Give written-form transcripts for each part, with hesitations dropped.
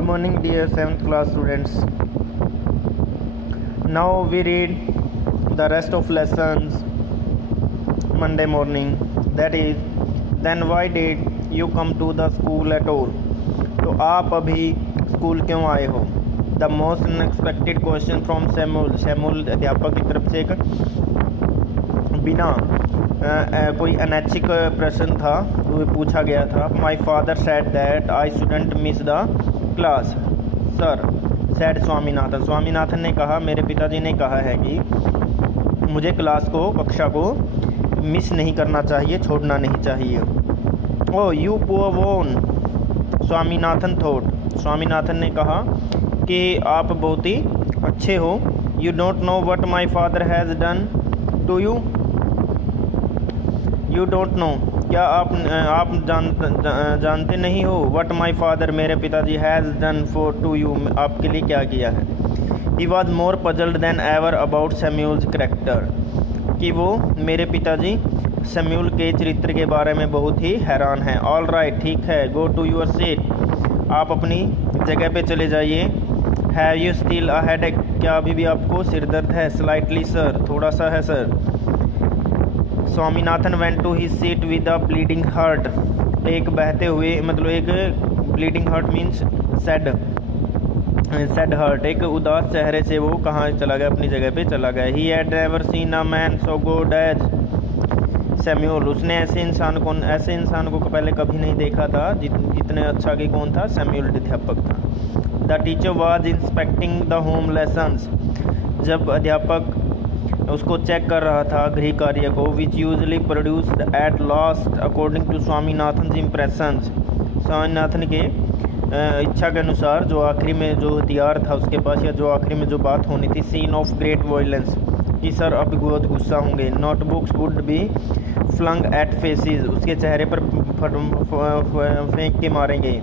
Good morning, dear 7th class students. Now we read the rest of lessons Monday morning. That is, then why did you come to the school at all? तो आप अभी school क्यों आए हो? The most unexpected question from Samuel. Samuel अध्यापक की तरफ से एक बिना कोई अनैच्छिक प्रश्न था वो पूछा गया था. My father said that I shouldn't miss the class sir said Swaminathan. Swaminathan ने कहा, मेरे पिताजी ने कहा है कि मुझे कक्षा को मिस नहीं करना चाहिए, छोड़ना नहीं चाहिए. ओ यू पुअर वोन स्वामीनाथन थॉट. स्वामीनाथन ने कहा कि आप बहुत ही अच्छे हो. You don't know what my father has done to you. You don't know, क्या आप जानते नहीं हो. व्हाट माई फादर, मेरे पिताजी has done for to you, आपके लिए क्या किया है. He was more puzzled than ever about Samuel's character, कि वो मेरे पिताजी सैम्यूल के चरित्र के बारे में बहुत ही हैरान हैं. ऑल राइट, ठीक है. गो टू यूर सीट, आप अपनी जगह पे चले जाइए. Have you still a headache, क्या अभी भी आपको सिर दर्द है. स्लाइटली सर, थोड़ा सा है sir. Swaminathan went to his seat with a bleeding heart. एक बहते हुए एक bleeding heart means sad heart. एक उदास चेहरे से वो कहाँ चला गया, अपनी जगह पे चला गया. He had never seen a man so good as Samuel. उसने ऐसे इंसान को पहले कभी नहीं देखा था जितने अच्छा कि कौन था, सैम्यूल अध्यापक था. The teacher was inspecting the home lessons. जब अध्यापक उसको चेक कर रहा था गृह कार्य को, which usually produced at last according to Swaminathan impressions. Swaminathan के इच्छा के अनुसार जो आखिरी में जो हथियार था उसके पास, या जो आखिरी में जो बात होनी थी, सीन ऑफ ग्रेट वायलेंस, कि सर अब बहुत गुस्सा होंगे. Notebooks would be flung at faces, उसके चेहरे पर फेंक के मारेंगे.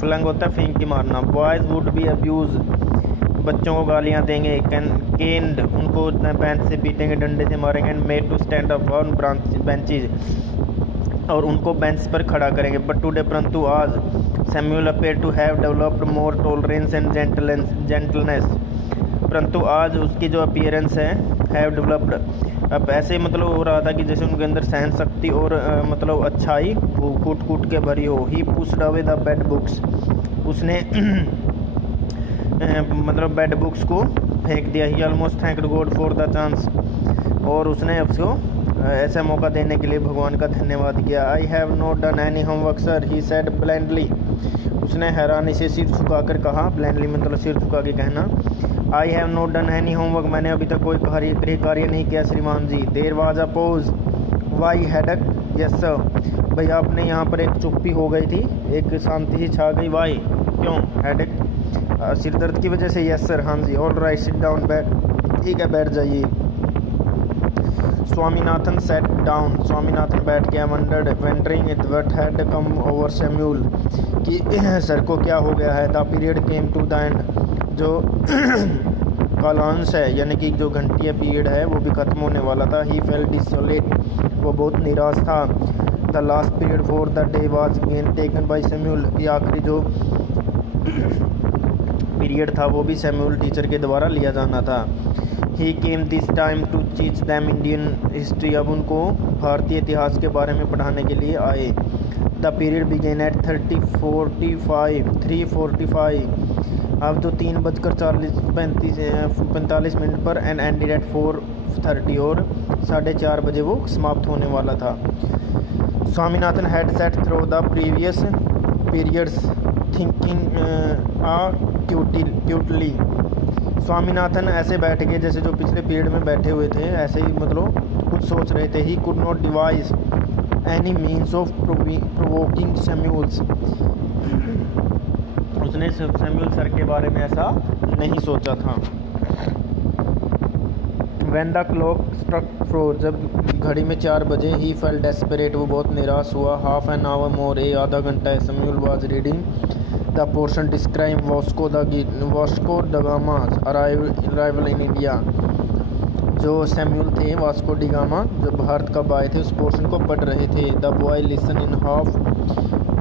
फ्लंग होता है फेंक के मारना. बॉयज़ वुड बी अब्यूज, बच्चों को गालियाँ देंगे. केन्ड, उनको बेंच से पीटेंगे, डंडे से मारेंगे. And made to stand up on benches, और उनको बेंच पर खड़ा करेंगे. बट टुडे, परंतु आज, Samuel appear to have developed more tolerance and gentleness. परंतु आज उसकी जो अपीयरेंस है, हैव डेवलप्ड, अब ऐसे हो रहा था कि जैसे उनके अंदर सहन शक्ति और अच्छाई कूट के भरी हो. He pushed away the bed books, उसने बेड बुक्स को फेंक दिया. He almost thanked God for the chance, और उसने उसको ऐसा मौका देने के लिए भगवान का धन्यवाद किया. आई have not done any homework sir, he said blindly. उसने हैरानी से सिर झुकाकर कहा. ब्लाइंडली सिर झुका के कहना. I have not done any homework, मैंने अभी तक कोई गृह कार्य नहीं किया श्रीमान जी. There was a pause. Why headache, yes sir. भैया आपने यहाँ पर एक चुप्पी हो गई थी, एक शांति सी छा गई. वाई, क्यों. हेडक, सिर दर्द की वजह से. यस सर, हाँ जी. ऑल राइट, सिट डाउन, बैठ, ठीक है बैठ जाइए. स्वामीनाथन सेट डाउन, स्वामीनाथन बैठ गया. Wondering it what had come over Samuel, कि सर को क्या हो गया है. The period came to the end, जो कालांश है यानी कि जो घंटीय पीरियड है वो भी खत्म होने वाला था. ही फेल्ट डिसोलेट, वो बहुत निराश था. The last period for the day was again taken by Samuel, की आखिरी जो पीरियड था वो भी सैम्यूल टीचर के द्वारा लिया जाना था. He came this time to teach them Indian history, अब उनको भारतीय इतिहास के बारे में पढ़ाने के लिए आए. द पीरियड बिगेन एट 3:45, अब तो 3:45 पर, एंड एंडेड एट 4:30, और 4:30 बजे वो समाप्त होने वाला था. Swaminathan had set through the previous periods thinking cutely. Swaminathan ऐसे बैठ गए जैसे जो पिछले पीरियड में बैठे हुए थे, ऐसे ही कुछ सोच रहे थे. He could not device any means of provoking Samuels, उसने सैम्यूल सर के बारे में ऐसा नहीं सोचा था. व्हेन द क्लॉक स्ट्रक 4, जब घड़ी में 4 बजे. ही फेल्ट डेस्परेट, वो बहुत निराश हुआ. हाफ एन आवर मोर, आधा घंटा है. Samuel was reading the portion describe Vasco da gamma arrival in India. जो सैम्यूल थे वास्को डिगामा जो भारत कब आए थे उस पोर्शन को पढ़ रहे थे. The boy listen in half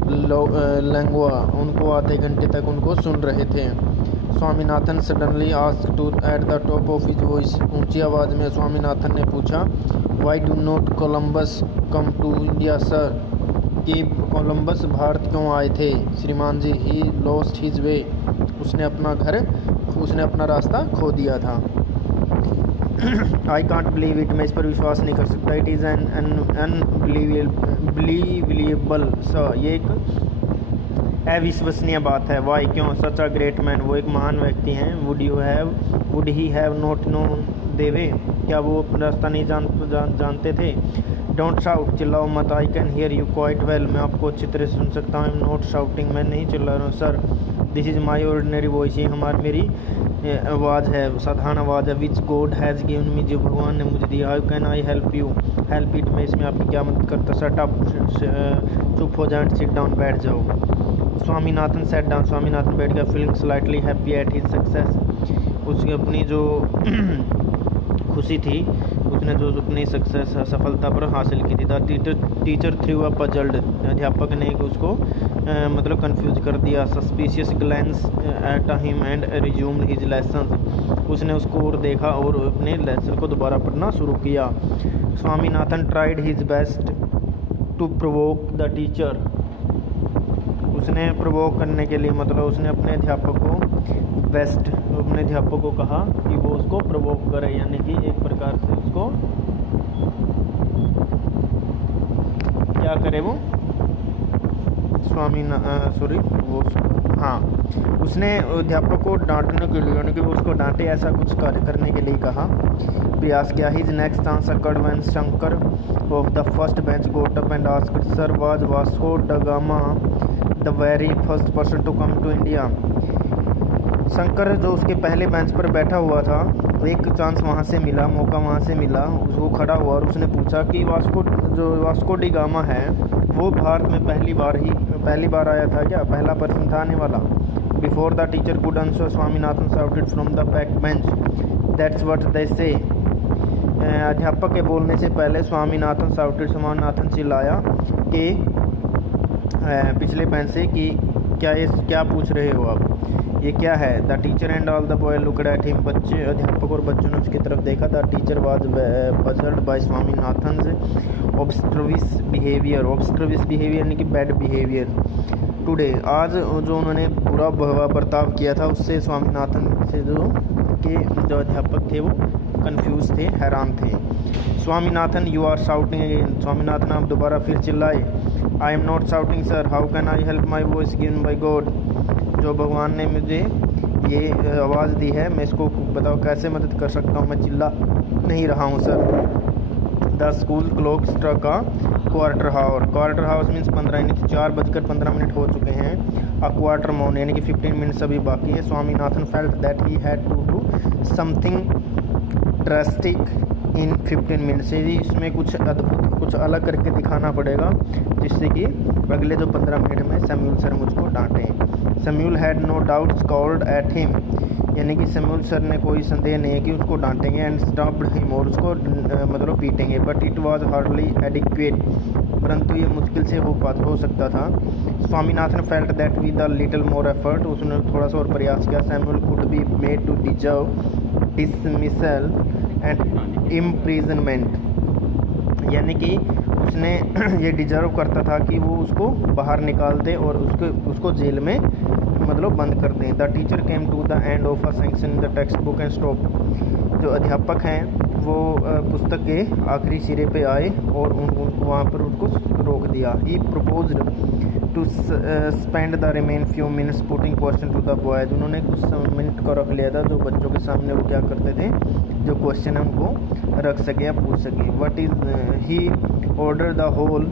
languor उनको आधे घंटे तक उनको सुन रहे थे। Swaminathan suddenly asked to at the top of his voice, ऊंची आवाज़ में स्वामीनाथन ने पूछा, why do not Columbus come to India sir, कि कोलंबस भारत क्यों आए थे श्रीमान जी। ही लॉस्ट हिज वे, उसने अपना रास्ता खो दिया था। आई कांट बिलीव इट, मैं इस पर विश्वास नहीं कर सकता। It is an unbelievable sir, ये एक अविश्वसनीय बात है। वाई, क्यों? सच अ ग्रेट मैन, वो एक महान व्यक्ति हैं। Would he have not known the way, क्या वो रास्ता नहीं जानते थे। डोंट शाउट, चिल्लाओ मत। I can hear you quite well, मैं आपको अच्छी तरह से सुन सकता हूँ। आई एम नॉट शाउटिंग, मैं नहीं चिल्ला रहा हूँ sir. This is my ordinary voice, ये मेरी आवाज़ है, साधारण आवाज़ है। Which God has given me, जो भगवान ने मुझे दिया। How can I help it, मैं इसमें आपकी क्या मदद करता। शट अप, चुप हो जाए, सिट डाउन, बैठ जाओ। स्वामीनाथन सेट डाउन, स्वामीनाथन बैठ गया। Feeling slightly happy at his success, उसकी अपनी जो खुशी थी, उसने जो अपनी सफलता पर हासिल की थी। The teacher through a puzzled, अध्यापक ने उसको मतलब कंफ्यूज कर दिया। Suspicious glans at him and resumed his lesson, उसने उसको और देखा और अपने लेसन को दोबारा पढ़ना शुरू किया। Swaminathan tried his best to provoke the teacher, उसने प्रोवोक करने के लिए मतलब उसने अपने अध्यापक को कहा कि वो उसको प्रोवोक करे, यानी कि एक प्रकार से उसको क्या करे, वो उसने अध्यापक को डांटने के लिए, यानी कि वो उसको डांटे, ऐसा कुछ करने के लिए कहा, प्रयास किया। His next answer could when Shankar of the first bench got up and asked, sir was Vasco da Gama the very first person to come to India. Shankar जो उसके पहले बेंच पर बैठा हुआ था, एक चांस वहाँ से मिला, मौका वहाँ से मिला, वो खड़ा हुआ और उसने पूछा कि वास्को डी गामा है वो भारत में पहली बार आया था क्या, पहला पर्सन था आने वाला। Before the teacher could answer, Swaminathan shouted from the back bench, that's what they से। अध्यापक के बोलने से पहले स्वामीनाथन चिल्लाया कि पिछले बेंच से कि क्या पूछ रहे हो आप, ये क्या है। The teacher and all the boy looked at him, बच्चे, अध्यापक और बच्चों ने उसकी तरफ देखा। The teacher was puzzled by Swaminathan obstreperous behaviour यानी कि बैड बिहेवियर टुडे, आज जो उन्होंने बुरा बर्ताव किया था उससे स्वामीनाथन से जो अध्यापक थे वो कंफ्यूज थे, हैरान थे। Swaminathan you are shouting again, Swaminathan आप दोबारा फिर चिल्लाए। I am not shouting sir, how can I help my voice given by God, जो भगवान ने मुझे ये आवाज़ दी है, मैं इसको बताओ कैसे मदद कर सकता हूँ, मैं चिल्ला नहीं रहा हूँ sir. The school clock struck a quarter hours means 15 यानी कि 4:15 हो चुके हैं। अ क्वार्टर मोन यानी कि 15 मिनट्स अभी बाकी है। Swaminathan felt that he had to do something drastic in 15 minutes, इसमें कुछ अद्भुत, कुछ अलग करके दिखाना पड़ेगा जिससे कि अगले जो 15 मिनट में सैम्यूल सर मुझको डांटें। Samuel had no doubt scowled at him, यानी कि सैम्यूल सर ने कोई संदेह नहीं है कि उसको डांटेंगे। एंड स्टॉप्ड हिम, और उसको मतलब पीटेंगे। But it was hardly adequate, परंतु ये मुश्किल से हो सकता था। Swaminathan felt that with a little more effort, उसने थोड़ा सा और प्रयास किया, Samuel could be made to deserve dismissal and imprisonment, यानी कि उसने ये डिजर्व करता था कि वो उसको बाहर निकाल दे और उसको जेल में मतलब बंद कर दें। The teacher came to the end of a section in the text book and stop, जो अध्यापक हैं वो पुस्तक के आखिरी सिरे पे आए और वहाँ पर उनको रोक दिया। He proposed to spend the remain few minutes putting question to the boys, उन्होंने कुछ मिनट को रख लिया था जो बच्चों के सामने वो क्या करते थे, जो क्वेश्चन है उनको रख सके या पूछ सके। What is he order the whole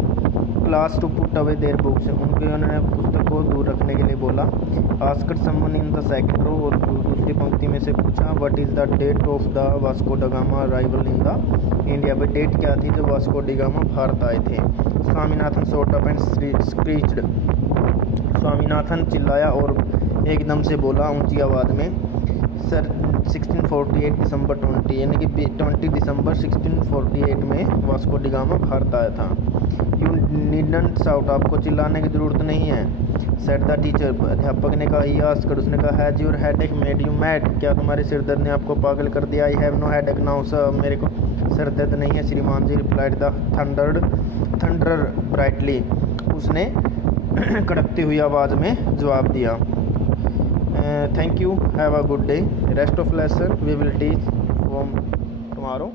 class to put away their books, उन्होंने पुस्तक को दूर रखने के लिए बोला। Asked someone in the second row, और दूसरी पंक्ति में से पूछा what is the date of the Vasco da Gama arrival in the India, भाई डेट क्या थी जब वास्को डी गामा भारत आए थे। Swaminathan shot up and screeched, स्वामीनाथन चिल्लाया और एकदम से बोला ऊंची आवाज़ में, सर 1648 दिसंबर 20 यानी कि 20 दिसंबर 1648 में वास्को डी गामा भारत आया था। यू नीडंट शाउट, आपको चिल्लाने की ज़रूरत नहीं है। सेड द टीचर, अध्यापक ने कहा। ही आस्क्ड, उसने कहा। Has your headache made you mad, क्या तुम्हारे सिर दर्द ने आपको पागल कर दिया। I have no headache now sir, मेरे को सिर दर्द नहीं है श्रीमान जी। रिप्लाइड द थंडरर ब्राइटली, उसने कड़कती हुई आवाज़ में जवाब दिया। Thank you, have a good day, rest of lesson we will teach from tomorrow.